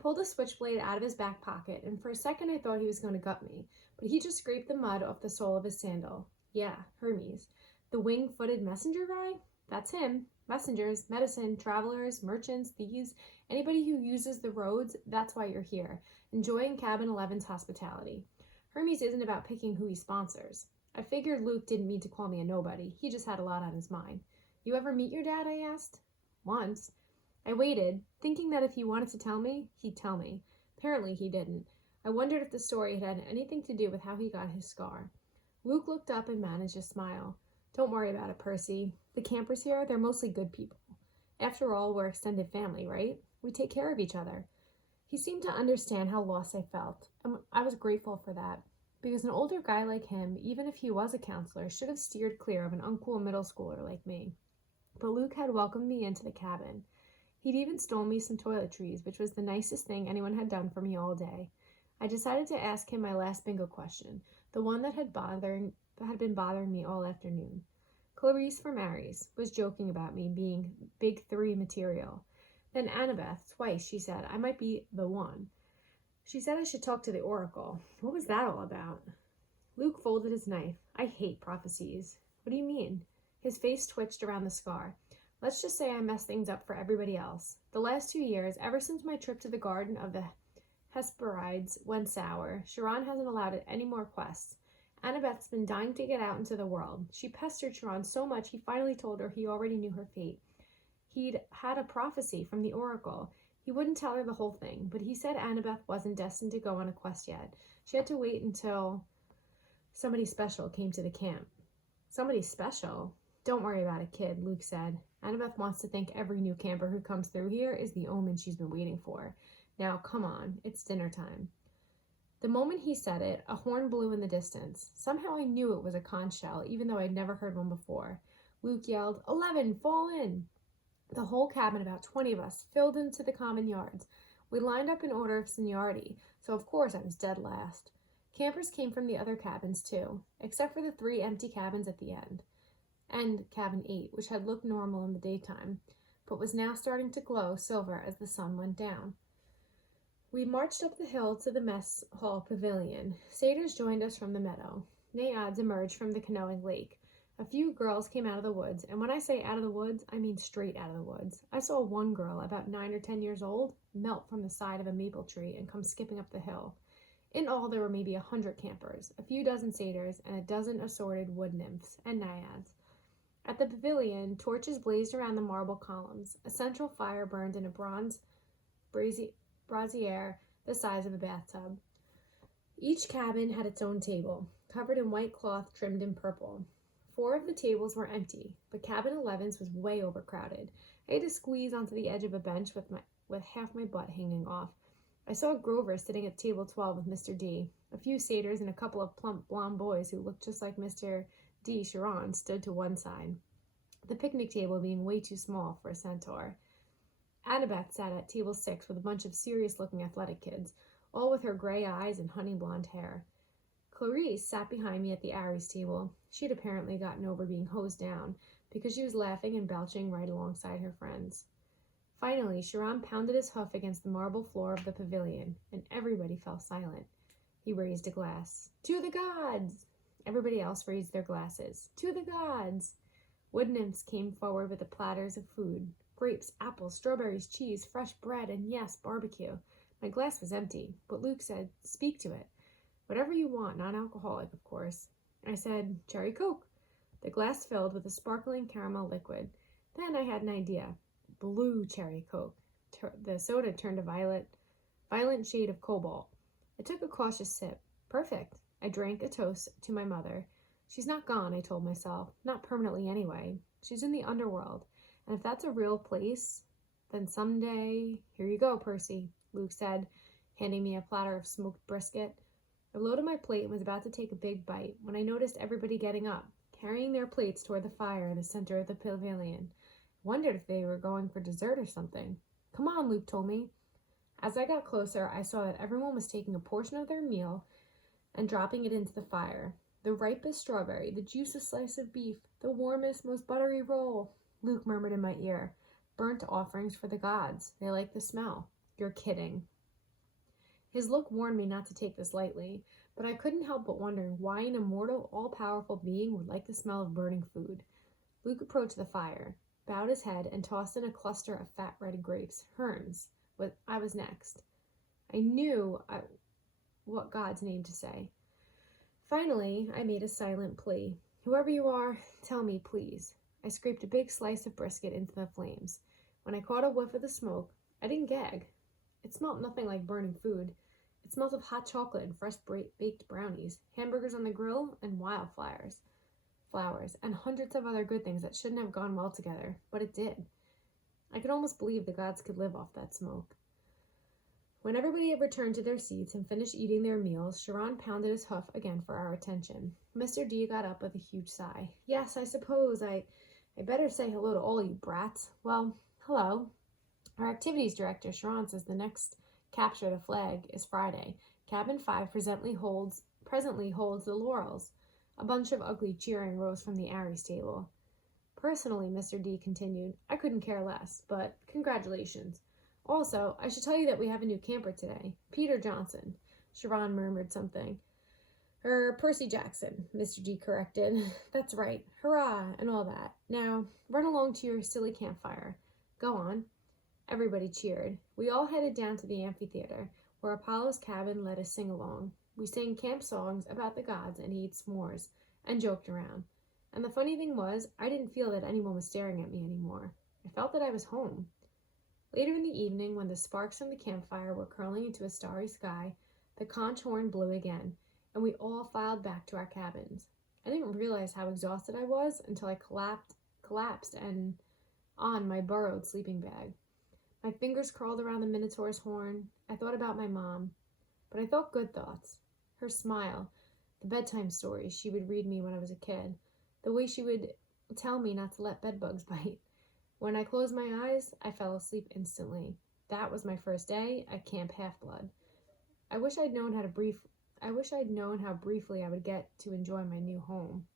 pulled a switchblade out of his back pocket, and for a second I thought he was going to gut me, but he just scraped the mud off the sole of his sandal. Yeah, Hermes. The wing-footed messenger guy? That's him. Messengers, medicine, travelers, merchants, thieves, anybody who uses the roads, that's why you're here, enjoying Cabin 11's hospitality. Hermes isn't about picking who he sponsors. I figured Luke didn't mean to call me a nobody. He just had a lot on his mind. You ever meet your dad? I asked. Once. I waited, thinking that if he wanted to tell me, he'd tell me. Apparently he didn't. I wondered if the story had anything to do with how he got his scar. Luke looked up and managed a smile. Don't worry about it, Percy. The campers here, they're mostly good people. After all, we're extended family, right? We take care of each other. He seemed to understand how lost I felt, and I was grateful for that, because an older guy like him, even if he was a counselor, should have steered clear of an uncool middle schooler like me. But Luke had welcomed me into the cabin. He'd even stolen me some toiletries, which was the nicest thing anyone had done for me all day. I decided to ask him my last bingo question, the one that had been bothering me all afternoon. Clarice from Aries was joking about me being Big 3 material. Then Annabeth, twice, she said I might be the one. She said I should talk to the Oracle. What was that all about? Luke folded his knife. I hate prophecies. What do you mean? His face twitched around the scar. Let's just say I messed things up for everybody else. The last 2 years, ever since my trip to the Garden of the Hesperides went sour, Chiron hasn't allowed it any more quests. Annabeth's been dying to get out into the world. She pestered Chiron so much he finally told her he already knew her fate. He'd had a prophecy from the Oracle. He wouldn't tell her the whole thing, but he said Annabeth wasn't destined to go on a quest yet. She had to wait until somebody special came to the camp. Somebody special? Don't worry about it, kid, Luke said. Annabeth wants to think every new camper who comes through here is the omen she's been waiting for. Now, come on, it's dinner time. The moment he said it, a horn blew in the distance. Somehow I knew it was a conch shell, even though I'd never heard one before. Luke yelled, 11, fall in! The whole cabin, about 20 of us, filled into the common yards. We lined up in order of seniority, so of course I was dead last. Campers came from the other cabins, too, except for the 3 empty cabins at the end. And cabin 8, which had looked normal in the daytime, but was now starting to glow silver as the sun went down. We marched up the hill to the mess hall pavilion. Satyrs joined us from the meadow. Naiads emerged from the canoeing lake. A few girls came out of the woods, and when I say out of the woods, I mean straight out of the woods. I saw one girl, about 9 or 10 years old, melt from the side of a maple tree and come skipping up the hill. In all, there were maybe 100 campers, a few dozen satyrs, and a dozen assorted wood nymphs and naiads. At the pavilion, torches blazed around the marble columns. A central fire burned in a bronze brazier the size of a bathtub. Each cabin had its own table, covered in white cloth trimmed in purple. 4 of the tables were empty, but cabin 11's was way overcrowded. I had to squeeze onto the edge of a bench with half my butt hanging off. I saw Grover sitting at table 12 with Mr. D. A few satyrs and a couple of plump blonde boys who looked just like Mr. D. Chiron stood to one side, the picnic table being way too small for a centaur. Annabeth sat at table 6 with a bunch of serious-looking athletic kids, all with her gray eyes and honey blonde hair. Clarice sat behind me at the Aries table. She'd apparently gotten over being hosed down, because she was laughing and belching right alongside her friends. Finally, Chiron pounded his hoof against the marble floor of the pavilion, and everybody fell silent. He raised a glass. To the gods! Everybody else raised their glasses. To the gods! Wood nymphs came forward with the platters of food. Grapes, apples, strawberries, cheese, fresh bread, and yes, barbecue. My glass was empty, but Luke said, speak to it. Whatever you want, non-alcoholic, of course. I said, cherry Coke. The glass filled with a sparkling caramel liquid. Then I had an idea. Blue cherry Coke. The soda turned a violent shade of cobalt. I took a cautious sip. Perfect. I drank a toast to my mother. She's not gone, I told myself. Not permanently anyway. She's in the underworld. And if that's a real place, then someday... Here you go, Percy, Luke said, handing me a platter of smoked brisket. I loaded my plate and was about to take a big bite when I noticed everybody getting up, carrying their plates toward the fire in the center of the pavilion. Wondered if they were going for dessert or something. Come on, Luke told me. As I got closer, I saw that everyone was taking a portion of their meal and dropping it into the fire. The ripest strawberry, the juiciest slice of beef, the warmest, most buttery roll. Luke murmured in my ear, burnt offerings for the gods. They like the smell. You're kidding. His look warned me not to take this lightly, but I couldn't help but wondering why an immortal, all-powerful being would like the smell of burning food. Luke approached the fire, bowed his head, and tossed in a cluster of fat red grapes. Herns. But I was next. I knew what God's name to say. Finally, I made a silent plea. Whoever you are, tell me, please. I scraped a big slice of brisket into the flames. When I caught a whiff of the smoke, I didn't gag. It smelt nothing like burning food. It smelled of hot chocolate and fresh baked brownies, hamburgers on the grill, and wildflowers, and hundreds of other good things that shouldn't have gone well together, but it did. I could almost believe the gods could live off that smoke. When everybody had returned to their seats and finished eating their meals, Sharon pounded his hoof again for our attention. Mr. D got up with a huge sigh. Yes, I suppose I better say hello to all you brats. Well, hello. Our activities director, Sharon, says the next capture the flag is Friday. Cabin 5 presently holds the laurels. A bunch of ugly cheering rose from the Aries table. Personally, Mr. D continued, I couldn't care less, but congratulations. Also, I should tell you that we have a new camper today, Peter Johnson. Sharon murmured something. Percy Jackson, Mr. D corrected. That's right. Hurrah, and all that. Now, run along to your silly campfire. Go on. Everybody cheered. We all headed down to the amphitheater, where Apollo's cabin let us sing along. We sang camp songs about the gods and ate s'mores, and joked around. And the funny thing was, I didn't feel that anyone was staring at me anymore. I felt that I was home. Later in the evening, when the sparks from the campfire were curling into a starry sky, the conch horn blew again, and we all filed back to our cabins. I didn't realize how exhausted I was until I collapsed and on my burrowed sleeping bag. My fingers crawled around the Minotaur's horn. I thought about my mom, but I thought good thoughts. Her smile, the bedtime stories she would read me when I was a kid, the way she would tell me not to let bedbugs bite. When I closed my eyes, I fell asleep instantly. That was my first day at Camp Half-Blood. I wish I'd known how briefly I would get to enjoy my new home.